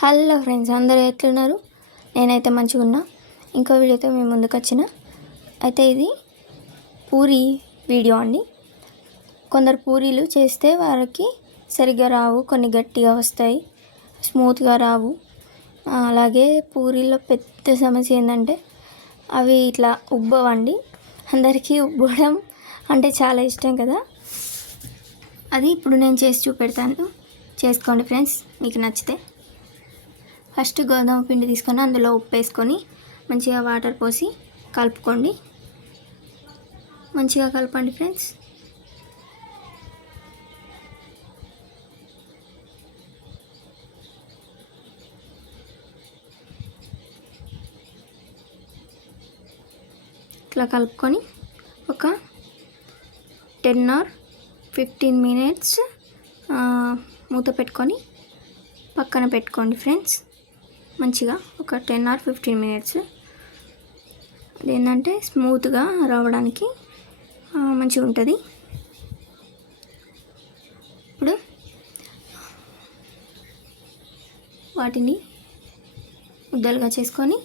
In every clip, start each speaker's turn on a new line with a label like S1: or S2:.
S1: Hello friends అందరూ ఎట్లున్నారు? నేనైతే మంచిగా ఉన్నా. ఇంకో వీడియోతో మేము ముందుకు వచ్చిన. అయితే ఇది పూరి వీడియో అండి. కొందరు పూరీలు చేస్తే వారికి సరిగ్గా రావు కొన్ని గట్టిగా వస్తాయి స్మూత్గా రావు. అలాగే పూరీలో పెద్ద సమస్య ఏంటంటే అవి ఇట్లా ఉబ్బవండి. అందరికీ ఉబ్బడం అంటే చాలా ఇష్టం కదా. అది ఇప్పుడు నేను చేసి చూపెడతాను. చేసుకోండి ఫ్రెండ్స్ మీకు నచ్చితే. ఫస్ట్ గోధుమ పిండి తీసుకొని అందులో ఉప్పు వేసుకొని మంచిగా వాటర్ పోసి కలుపుకోండి. మంచిగా కలపండి ఫ్రెండ్స్. ఇట్లా కలుపుకొని ఒక టెన్ ఆర్ ఫిఫ్టీన్ మినిట్స్ మూత పెట్టుకొని పక్కన పెట్టుకోండి ఫ్రెండ్స్. మంచిగా ఒక టెన్ ఆర్ ఫిఫ్టీన్ మినిట్స్. అదేంటంటే స్మూత్గా రావడానికి మంచిగా ఉంటుంది. ఇప్పుడు వాటిని ముద్దలుగా చేసుకొని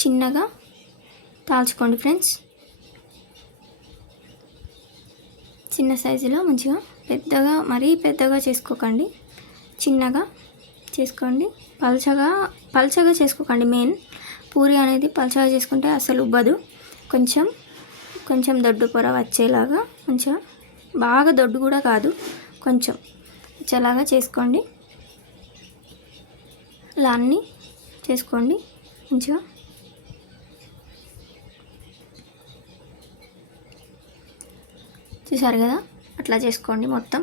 S1: చిన్నగా తాల్చుకోండి ఫ్రెండ్స్. చిన్న సైజులో మంచిగా పెద్దగా మరీ పెద్దగా చేసుకోకండి. చిన్నగా చేసుకోండి. పల్చగా పల్చగా చేసుకోకండి మెయిన్ పూరి అనేది పల్చగా చేసుకుంటే అసలు ఉబ్బదు. కొంచెం కొంచెం దొడ్డు పొర వచ్చేలాగా కొంచెం బాగా దొడ్డు కూడా కాదు కొంచెం వచ్చేలాగా చేసుకోండి. ఇలా అన్నీ చేసుకోండి. మంచిగా చూసారు కదా? అట్లా చేసుకోండి మొత్తం.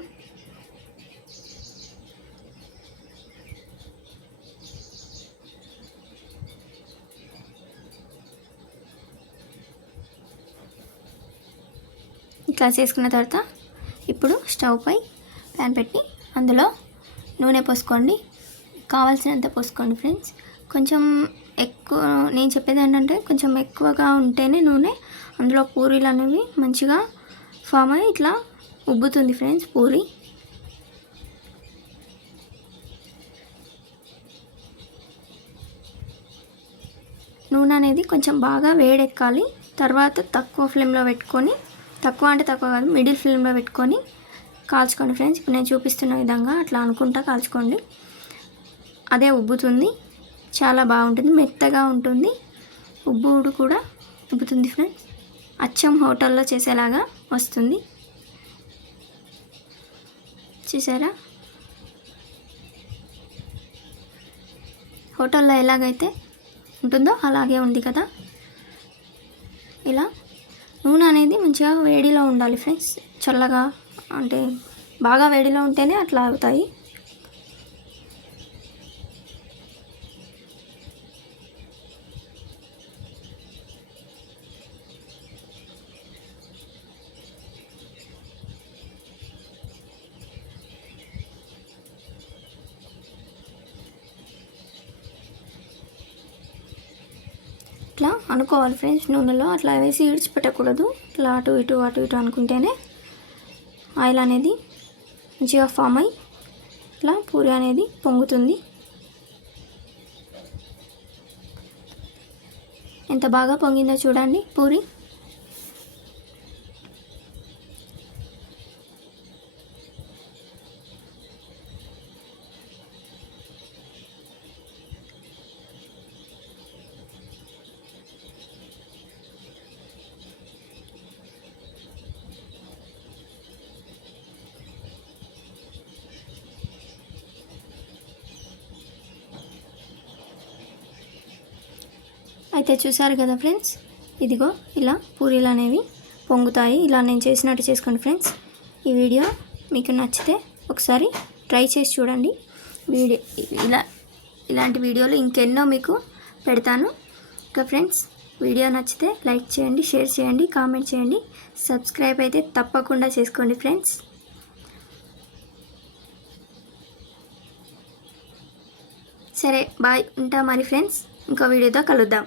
S1: ఇట్లా చేసుకున్న తర్వాత ఇప్పుడు స్టవ్ పై ప్యాన్ పెట్టి అందులో నూనె పోసుకోండి. కావాల్సినంత పోసుకోండి ఫ్రెండ్స్. కొంచెం ఎక్కువ నేను చెప్పేది ఏంటంటే కొంచెం ఎక్కువగా ఉంటేనే నూనె అందులో పూరీలు అనేవి మంచిగా ఫామ్ అయ్యి ఇట్లా ఉబ్బుతుంది ఫ్రెండ్స్ పూరి. నూనె అనేది కొంచెం బాగా వేడెక్కాలి. తర్వాత తక్కువ ఫ్లేమ్లో పెట్టుకొని తక్కువ అంటే తక్కువ కాదు మిడిల్ ఫ్లేమ్లో పెట్టుకొని కాల్చుకోండి ఫ్రెండ్స్ ఇప్పుడు నేను చూపిస్తున్న విధంగా అట్లా అనుకుంటా కాల్చుకోండి. అదే ఉబ్బుతుంది చాలా బాగుంటుంది మెత్తగా ఉంటుంది. ఉబ్బుడు కూడా ఉబ్బుతుంది ఫ్రెండ్స్ అచ్చం హోటల్లో చేసేలాగా వస్తుంది. చూసారా? హోటల్లో ఎలాగైతే ఉంటుందో అలాగే ఉంది కదా? ఇలా నూనె అనేది మంచిగా వేడిలో ఉండాలి ఫ్రెండ్స్. చల్లగా అంటే బాగా వేడిలో ఉంటేనే అట్లా అవుతాయి. ఇట్లా అనుకోవాలి ఫ్రెండ్స్ నూనెలో. అట్లా వేసి ఇడిచిపెట్టకూడదు ఇట్లా అటు ఇటు అటు ఇటు అనుకుంటేనే ఆయిల్ అనేది మంచిగా ఫామ్ అయ్యి ఇట్లా పూరి అనేది పొంగుతుంది. ఎంత బాగా పొంగిందో చూడండి పూరి. అయితే చూసారు కదా ఫ్రెండ్స్? ఇదిగో ఇలా పూరీలు అనేవి పొంగుతాయి. ఇలా నేను చేసినట్టు చేసుకోండి ఫ్రెండ్స్. ఈ వీడియో మీకు నచ్చితే ఒకసారి ట్రై చేసి చూడండి. వీడియో ఇలా ఇలాంటి వీడియోలు ఇంకెన్నో మీకు పెడతాను. ఇంకా ఫ్రెండ్స్ వీడియో నచ్చితే లైక్ చేయండి షేర్ చేయండి కామెంట్ చేయండి. సబ్స్క్రైబ్ అయితే తప్పకుండా చేసుకోండి ఫ్రెండ్స్. సరే బాయ్. ఉంటా మరి ఫ్రెండ్స్. ఇంకో వీడియోతో కలుద్దాం.